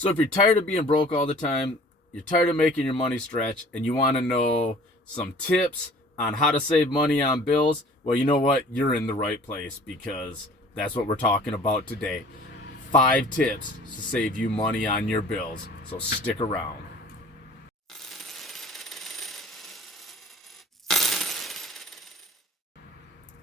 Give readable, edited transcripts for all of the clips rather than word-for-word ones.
So if you're tired of being broke all the time, you're tired of making your money stretch, and you want to know some tips on how to save money on bills, well, you know what? You're in the right place, because that's what we're talking about today. 5 tips to save you money on your bills. So stick around.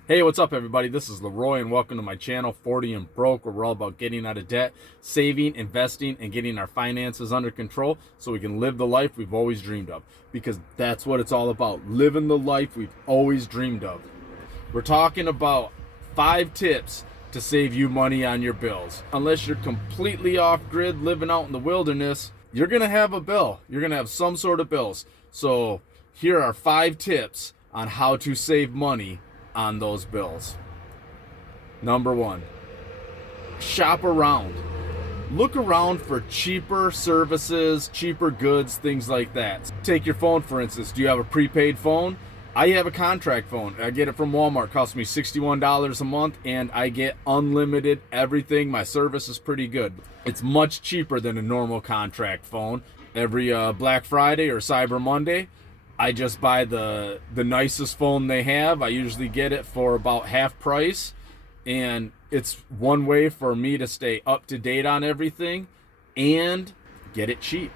Hey, what's up, everybody? This is Leroy, and welcome to my channel, 40 and Broke, where we're all about getting out of debt, saving, investing, and getting our finances under control so we can live the life we've always dreamed of. Because that's what it's all about, living the life we've always dreamed of. We're talking about 5 tips to save you money on your bills. Unless you're completely off-grid, living out in the wilderness, you're going to have a bill. You're going to have some sort of bills. So here are 5 tips on how to save money on those bills. Number 1, shop around. Look around for cheaper services, cheaper goods, things like that. Take your phone, for instance. Do you have a prepaid phone? I have a contract phone. I get it from Walmart. It costs me $61 a month, and I get unlimited everything. My service is pretty good. It's much cheaper than a normal contract phone. Every Black Friday or Cyber Monday, I just buy the nicest phone they have. I usually get it for about half price, and it's one way for me to stay up to date on everything and get it cheap.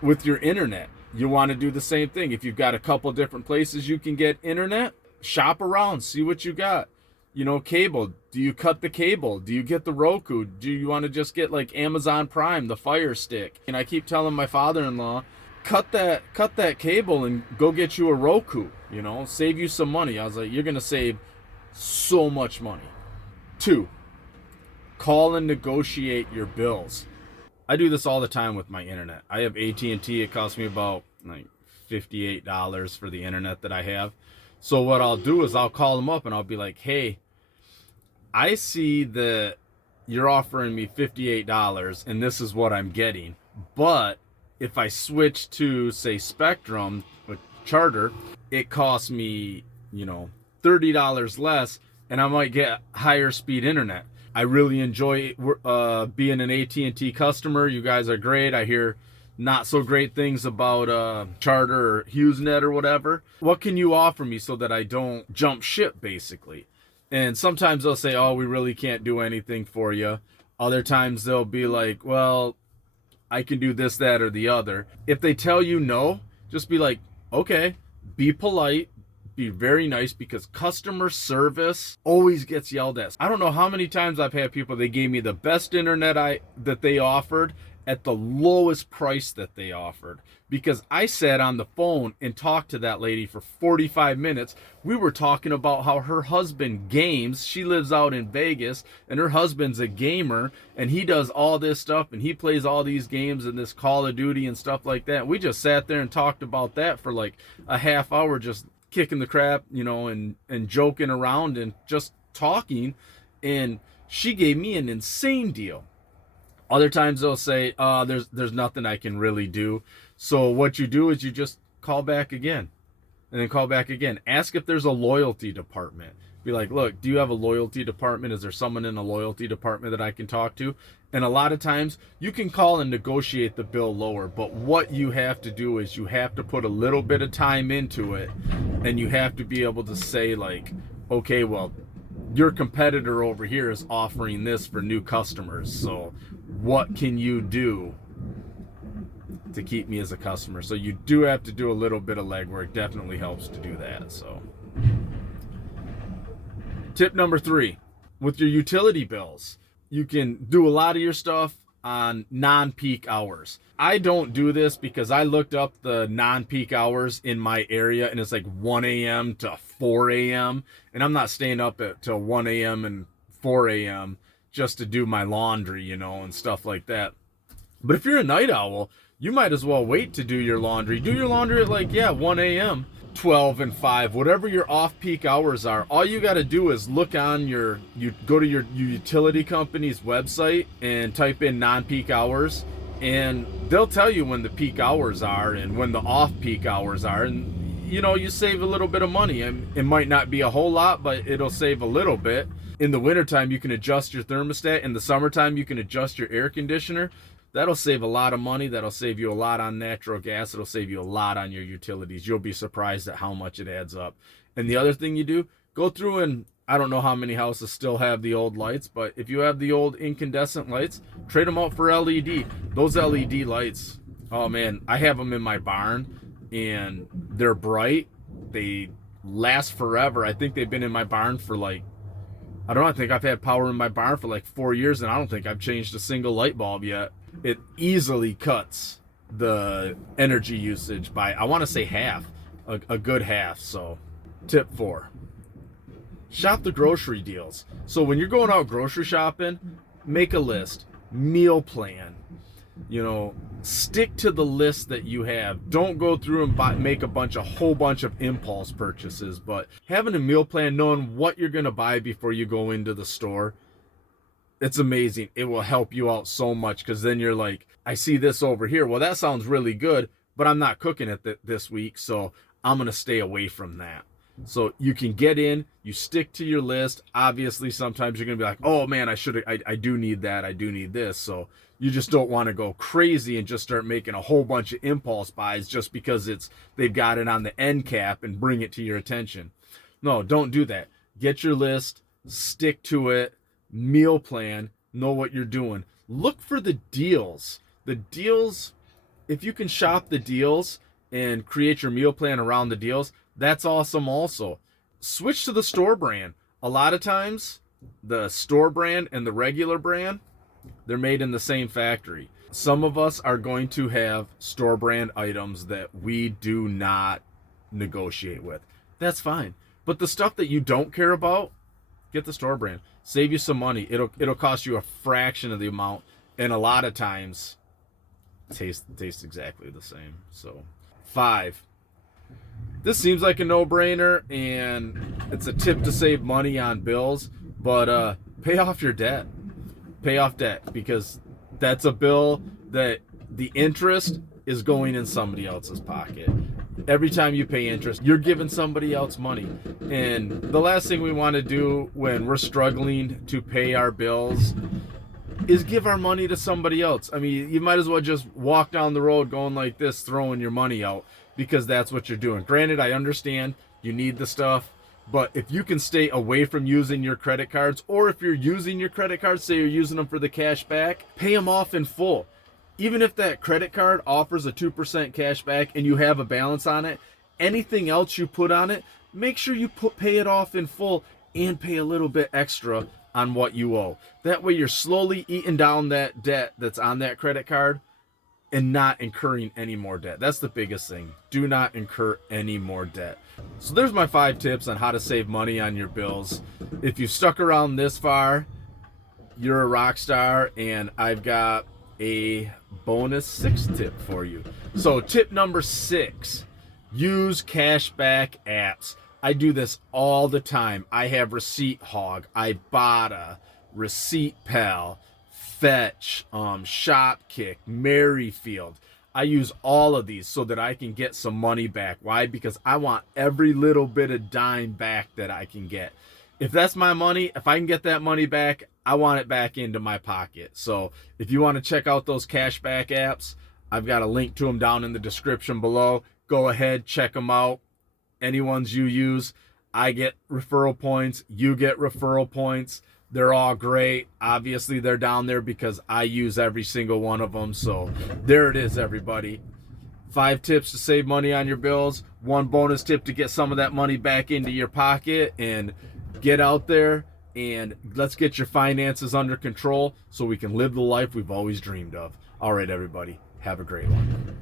With your internet, you want to do the same thing. If you've got a couple different places you can get internet, shop around, see what you got. You know, cable. Do you cut the cable? Do you get the Roku? Do you want to just get like Amazon Prime, the Fire Stick? And I keep telling my father-in-law, cut that cable and go get you a Roku, you know, save you some money. I was like, you're going to save so much money. 2, call and negotiate your bills. I do this all the time with my internet. I have AT&T. It costs me about like $58 for the internet that I have. So what I'll do is I'll call them up and I'll be like, hey, I see that you're offering me $58 and this is what I'm getting. But if I switch to, say, Spectrum with Charter, it costs me, $30 less, and I might get higher speed internet. I really enjoy being an AT&T customer. You guys are great. I hear not so great things about Charter or HughesNet or whatever. What can you offer me so that I don't jump ship, basically? And sometimes they'll say, oh, we really can't do anything for you. Other times they'll be like, well, I can do this, that, or the other. If they tell you no, just be like, okay, be polite, be very nice, because customer service always gets yelled at. I don't know how many times I've had people, they gave me the best internet that they offered at the lowest price that they offered, because I sat on the phone and talked to that lady for 45 minutes. We were talking about how her husband games. She lives out in Vegas, and her husband's a gamer, and he does all this stuff, and he plays all these games and this Call of Duty and stuff like that. We just sat there and talked about that for like a half hour, just kicking the crap, and joking around and just talking, and she gave me an insane deal. Other times they'll say, there's nothing I can really do. So what you do is you just call back again, and then call back again. Ask if there's a loyalty department. Be like, look, do you have a loyalty department? Is there someone in a loyalty department that I can talk to? And a lot of times you can call and negotiate the bill lower, but what you have to do is you have to put a little bit of time into it, and you have to be able to say like, okay, well, your competitor over here is offering this for new customers, so what can you do to keep me as a customer? So you do have to do a little bit of legwork. Definitely helps to do that. So tip number 3, with your utility bills, you can do a lot of your stuff on non-peak hours. I don't do this because I looked up the non-peak hours in my area, and it's like 1 a.m. to 4 a.m. And I'm not staying up till 1 a.m. and 4 a.m. just to do my laundry, and stuff like that. But if you're a night owl, you might as well wait to do your laundry. Do your laundry at 1 a.m., 12 and 5, whatever your off-peak hours are. All you got to do is look on you go to your utility company's website and type in non-peak hours, and they'll tell you when the peak hours are and when the off-peak hours are, and you save a little bit of money. And it might not be a whole lot, but it'll save a little bit. In the wintertime, you can adjust your thermostat. In the summertime, you can adjust your air conditioner. That'll save a lot of money. That'll save you a lot on natural gas. It'll save you a lot on your utilities. You'll be surprised at how much it adds up. And the other thing you do, go through, and I don't know how many houses still have the old lights, but if you have the old incandescent lights, trade them out for LED. Those LED lights, oh man, I have them in my barn, and they're bright. They last forever. I think they've been in my barn for like, I don't know, I think I've had power in my barn for like 4 years, and I don't think I've changed a single light bulb yet. It easily cuts the energy usage by, I want to say half, a good half. So tip 4, shop the grocery deals. So when you're going out grocery shopping, make a list, meal plan, stick to the list that you have. Don't go through and make a whole bunch of impulse purchases, but having a meal plan, knowing what you're going to buy before you go into the store, it's amazing. It will help you out so much, because then you're like, I see this over here. Well, that sounds really good, but I'm not cooking it this week, so I'm going to stay away from that. So you can get in, you stick to your list. Obviously, sometimes you're going to be like, oh man, I do need that. I do need this. So you just don't want to go crazy and just start making a whole bunch of impulse buys just because they've got it on the end cap and bring it to your attention. No, don't do that. Get your list, stick to it, meal plan, know what you're doing. Look for the deals. The deals, if you can shop the deals and create your meal plan around the deals, that's awesome also. Switch to the store brand. A lot of times, the store brand and the regular brand, they're made in the same factory. Some of us are going to have store brand items that we do not negotiate with. That's fine. But the stuff that you don't care about, get the store brand. Save you some money. It'll cost you a fraction of the amount, and a lot of times taste exactly the same. So 5. This seems like a no-brainer, and it's a tip to save money on bills, but pay off your debt. Pay off debt, because that's a bill that the interest is going in somebody else's pocket. Every time you pay interest, you're giving somebody else money. And the last thing we want to do when we're struggling to pay our bills is give our money to somebody else. I mean, you might as well just walk down the road going like this, throwing your money out, because that's what you're doing. Granted, I understand you need the stuff, but if you can stay away from using your credit cards, or if you're using your credit cards, say you're using them for the cash back, pay them off in full. Even if that credit card offers a 2% cash back and you have a balance on it, anything else you put on it, make sure you pay it off in full and pay a little bit extra on what you owe. That way you're slowly eating down that debt that's on that credit card and not incurring any more debt. That's the biggest thing. Do not incur any more debt. So there's my 5 tips on how to save money on your bills. If you've stuck around this far, you're a rock star, and I've got a bonus 6 tip for you. So tip number 6, use cashback apps. I do this all the time. I have Receipt Hog, Ibotta, Receipt Pal, Fetch, Shopkick, Merrifield. I use all of these so that I can get some money back. Why? Because I want every little bit of dime back that I can get. If that's my money, if I can get that money back, I want it back into my pocket. So if you want to check out those cashback apps, I've got a link to them down in the description below. Go ahead, check them out. Any ones you use, I get referral points, you get referral points. They're all great. Obviously, they're down there because I use every single one of them. So there it is, everybody. 5 tips to save money on your bills. 1 bonus tip to get some of that money back into your pocket, and get out there and let's get your finances under control so we can live the life we've always dreamed of. All right, everybody. Have a great one.